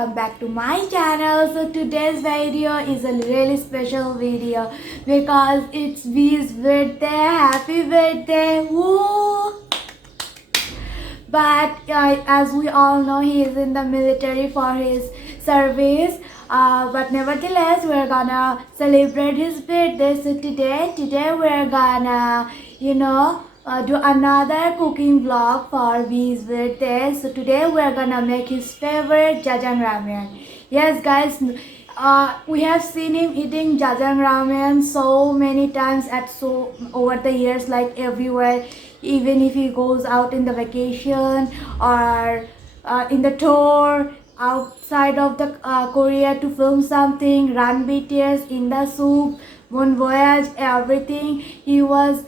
welcome back to my channel. So today's video is a really special video because it's V's birthday. Happy birthday! Woo! But as we all know, he is in the military for his service. But nevertheless, we're gonna celebrate his birthday. So today we're gonna, do another cooking vlog for V's birthday. So today we're gonna make his favorite jjajangmyeon. Yes, guys. We have seen him eating jjajangmyeon so many times over the years, like everywhere. Even if he goes out in the vacation or in the tour outside of the Korea to film something, run BTS in the soup, Bon Voyage, everything. He was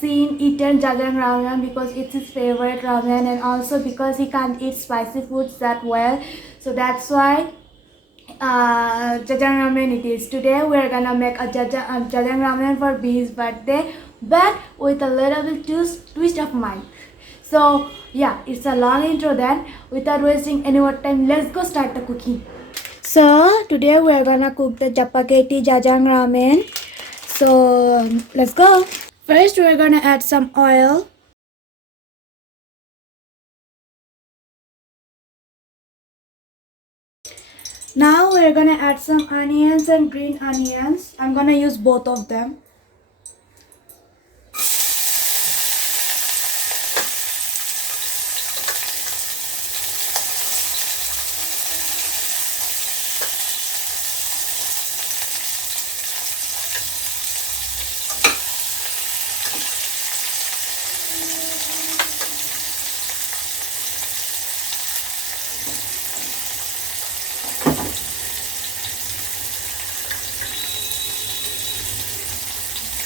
seen eaten jjajangmyeon because it's his favorite ramen, and also because he can't eat spicy foods that well. So that's why jjajangmyeon it is. Today we're gonna make a jjajangmyeon for B's birthday, but with a little bit twist of mind. So yeah, it's a long intro then. Without wasting any more time, let's go start the cooking. So today we're gonna cook the spaghetti jjajangmyeon. So let's go. First we're gonna add some oil. Now we're gonna add some onions and green onions. I'm gonna use both of them.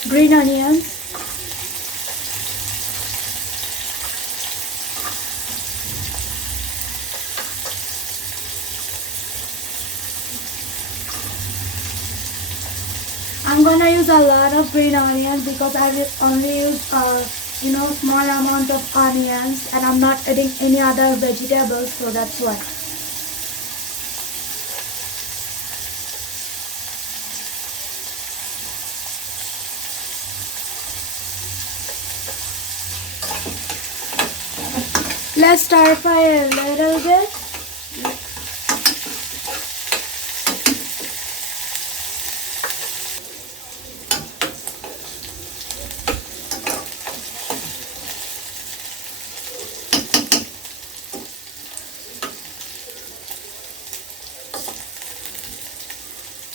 Green onions. I'm gonna use a lot of green onions because I will only use small amount of onions, and I'm not adding any other vegetables, so that's why. Let's stir fry a little bit.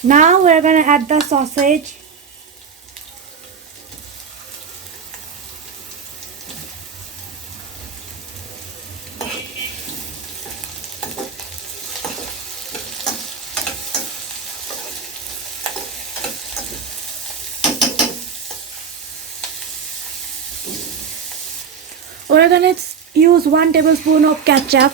Now we're gonna add the sausage. We're gonna use 1 tablespoon of ketchup.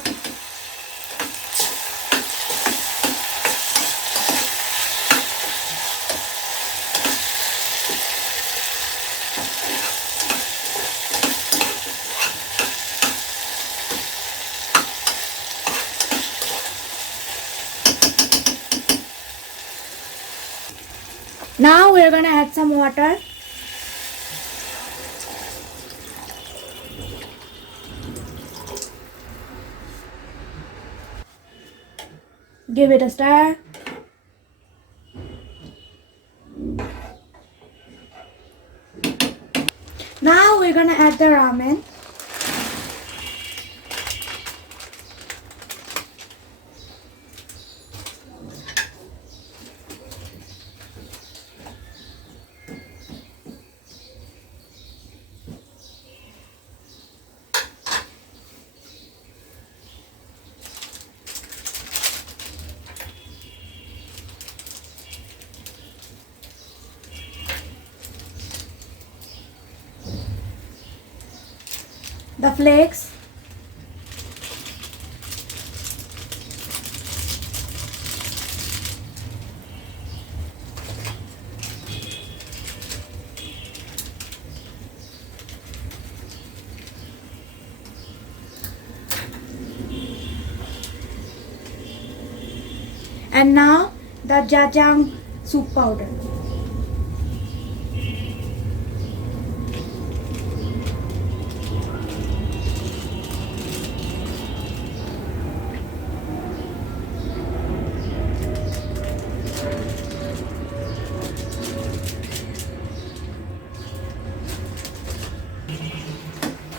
Now we're gonna add some water. Give it a stir. Now we're gonna add the ramen. The flakes. And now the jjajang soup powder.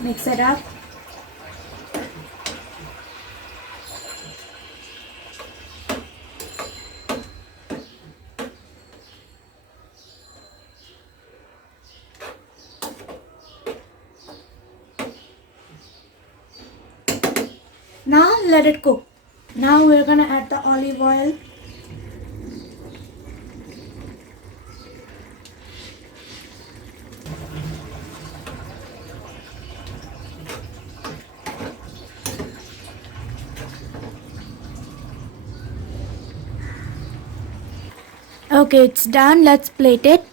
Mix it up. Now let it cook. Now we're gonna add the olive oil. Okay, it's done. Let's plate it.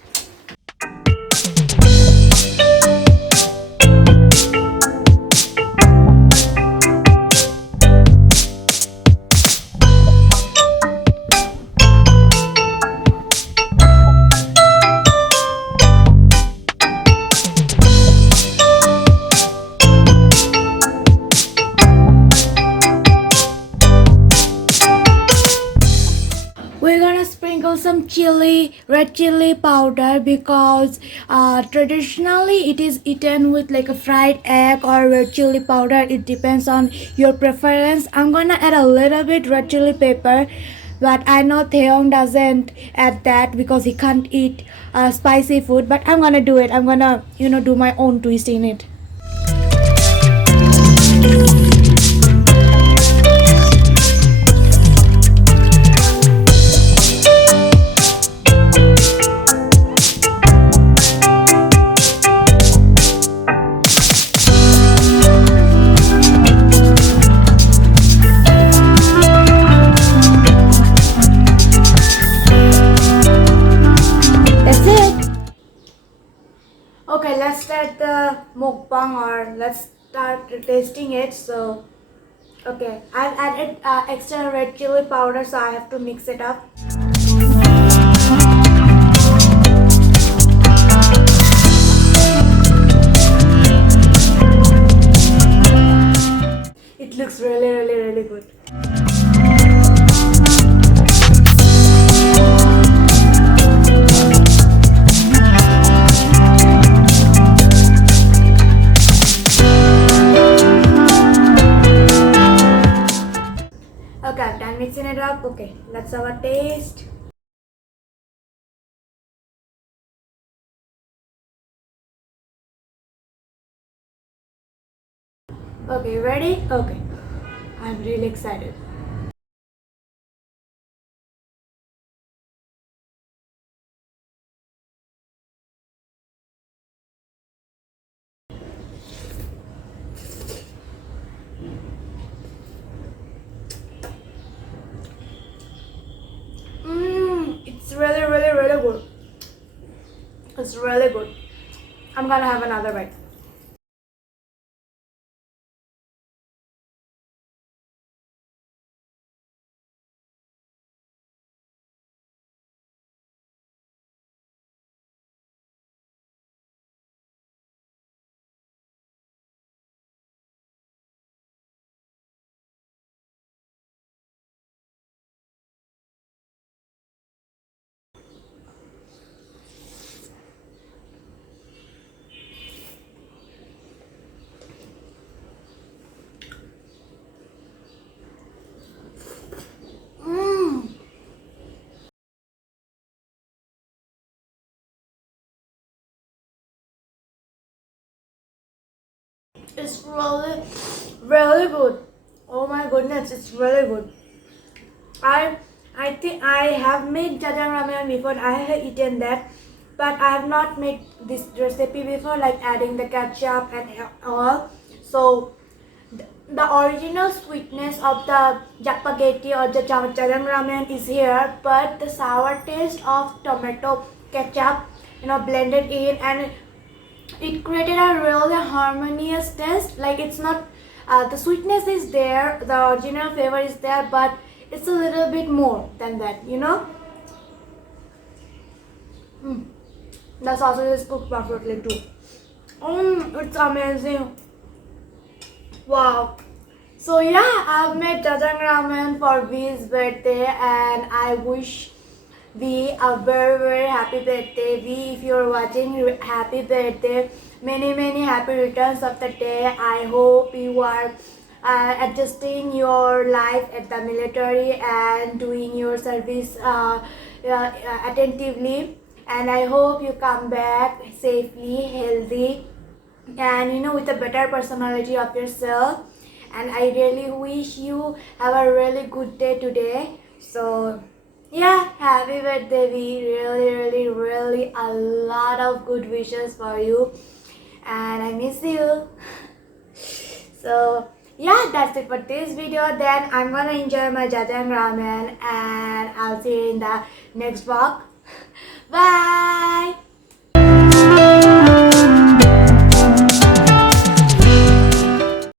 We're gonna sprinkle some red chili powder, because traditionally it is eaten with like a fried egg or red chili powder. It depends on your preference. I'm gonna add a little bit red chili pepper, but I know Taeyong doesn't add that because he can't eat spicy food. But I'm gonna do it. I'm gonna do my own twist in it. That's it. Okay, let's start the mukbang, or let's start tasting it. So, okay, I've added extra red chili powder, so I have to mix it up. It looks really, really, really good. Okay, I'm done mixing it up. Okay, let's have a taste. Okay, ready? Okay, I'm really excited. It's really, really, really good. It's really good. I'm gonna have another bite. It's really, really good. Oh my goodness, it's really good. I I think I have made jjajangmyeon before. I have eaten that, but I have not made this recipe before, like adding the ketchup and all. So the original sweetness of the spaghetti or the jjajangmyeon is here, but the sour taste of tomato ketchup, blended in, and it created a really harmonious taste. Like, it's not the sweetness is there, the original flavor is there, but it's a little bit more than that, you know. The sausage is cooked perfectly too. It's amazing. Wow. So yeah, I've made Jjajangmyeon for V's birthday, and I wish V a very very happy birthday. V, if you're watching, happy birthday. Many happy returns of the day. I hope you are adjusting your life at the military and doing your service attentively. And I hope you come back safely, healthy, and you know, with a better personality of yourself. And I really wish you have a really good day today. So yeah, happy birthday V. Really a lot of good wishes for you, and I miss you. So yeah, that's it for this video. Then I'm gonna enjoy my jjajangmyeon, and I'll see you in the next vlog. Bye.